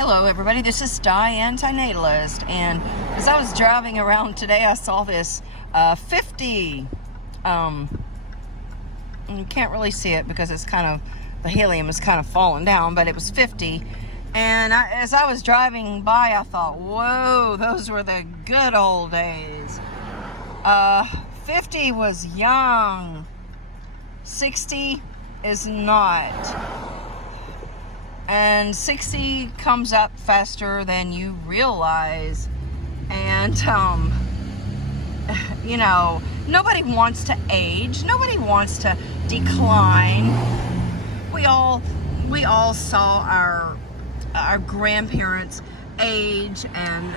Hello everybody, this is Di Antinatalist, and as I was driving around today I saw this 50, you can't really see it because it's kind of, the helium is kind of falling down, but it was 50, and as I was driving by I thought, whoa, those were the good old days. 50 was young, 60 is not. And 60 comes up faster than you realize. And, you know, nobody wants to age. Nobody wants to decline. We all saw our grandparents age and,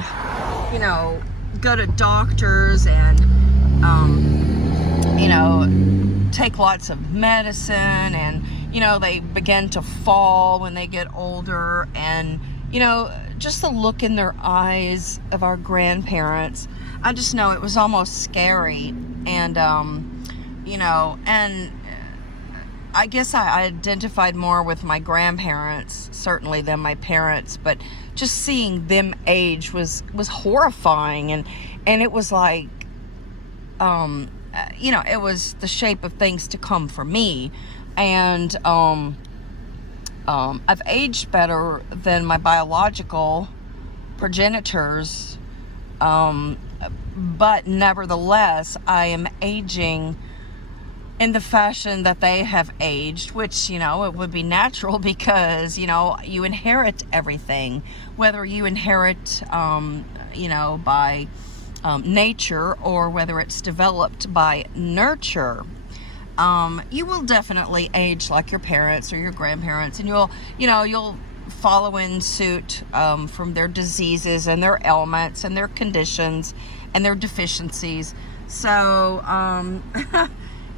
you know, go to doctors and, you know, take lots of medicine, and you know, they begin to fall when they get older, and you know, just the look in their eyes of our grandparents, I just know it was almost scary. And you know, and I guess I identified more with my grandparents certainly than my parents, but just seeing them age was horrifying, and it was like you know, it was the shape of things to come for me. And I've aged better than my biological progenitors, but nevertheless I am aging in the fashion that they have aged, which, you know, it would be natural because, you know, you inherit everything, whether you inherit you know, by nature or whether it's developed by nurture. You will definitely age like your parents or your grandparents, and you'll follow in suit from their diseases and their ailments and their conditions and their deficiencies. So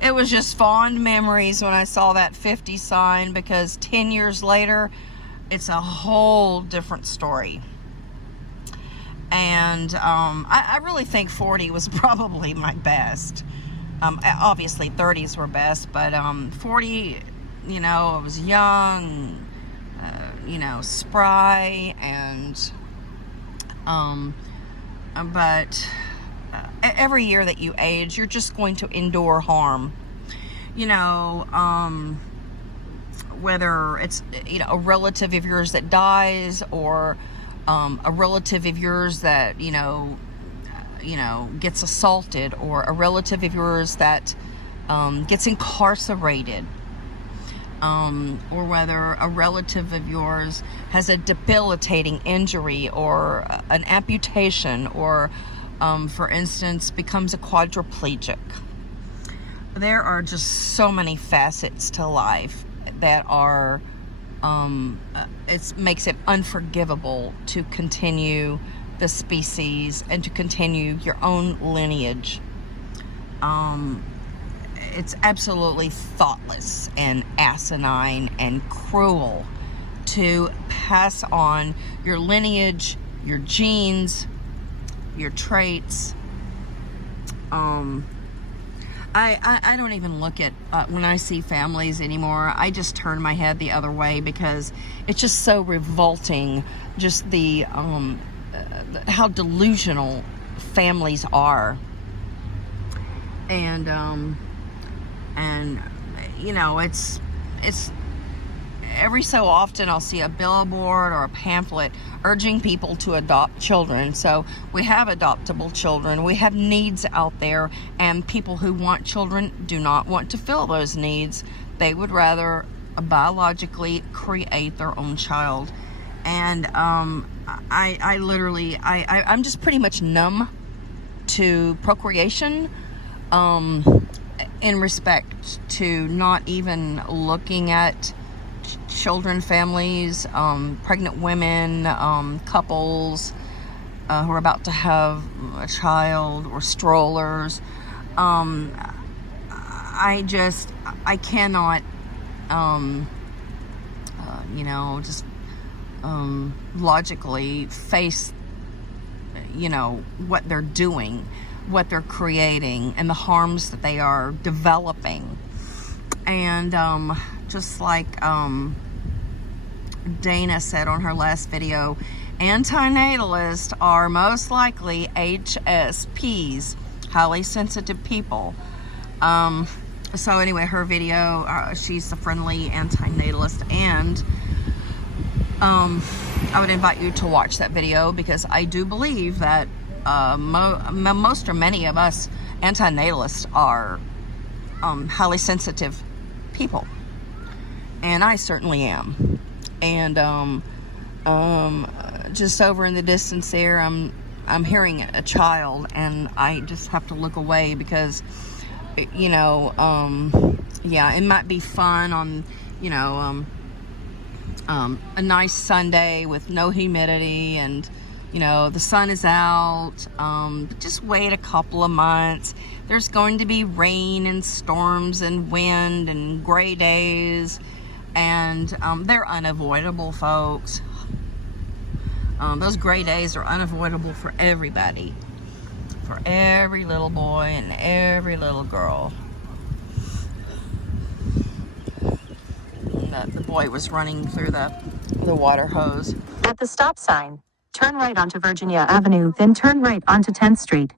it was just fond memories when I saw that 50 sign, because 10 years later it's a whole different story. And I really think 40 was probably my best. Obviously 30s were best, but 40, you know, I was young, you know, spry, and but every year that you age, you're just going to endure harm. You know, whether it's, you know, a relative of yours that dies, or a relative of yours that, you know, gets assaulted, or a relative of yours that gets incarcerated, or whether a relative of yours has a debilitating injury or an amputation, or for instance becomes a quadriplegic. There are just so many facets to life that are it makes it unforgivable to continue the species and to continue your own lineage. It's absolutely thoughtless and asinine and cruel to pass on your lineage, your genes, your traits. I don't even look at when I see families anymore. I just turn my head the other way, because it's just so revolting, just the how delusional families are. And you know, it's every so often I'll see a billboard or a pamphlet urging people to adopt children. So we have adoptable children, we have needs out there, and people who want children do not want to fill those needs. They would rather biologically create their own child. And I literally, I'm just pretty much numb to procreation, in respect to not even looking at children, families, pregnant women, couples who are about to have a child, or strollers. I cannot, you know, just logically face, you know, what they're doing, what they're creating, and the harms that they are developing. And just like Dana said on her last video, antinatalists are most likely HSPs, highly sensitive people. So anyway, her video, she's a friendly antinatalist, and I would invite you to watch that video, because I do believe that most or many of us antinatalists are highly sensitive people, and I certainly am. And just over in the distance there, I'm hearing a child, and I just have to look away, because you know, yeah, it might be fun on, you know, a nice Sunday with no humidity, and you know, the sun is out. But just wait a couple of months. There's going to be rain and storms and wind and gray days, and they're unavoidable, folks. Those gray days are unavoidable for everybody, for every little boy and every little girl. The boy was running through the water hose. At the stop sign, turn right onto Virginia Avenue, then turn right onto 10th Street.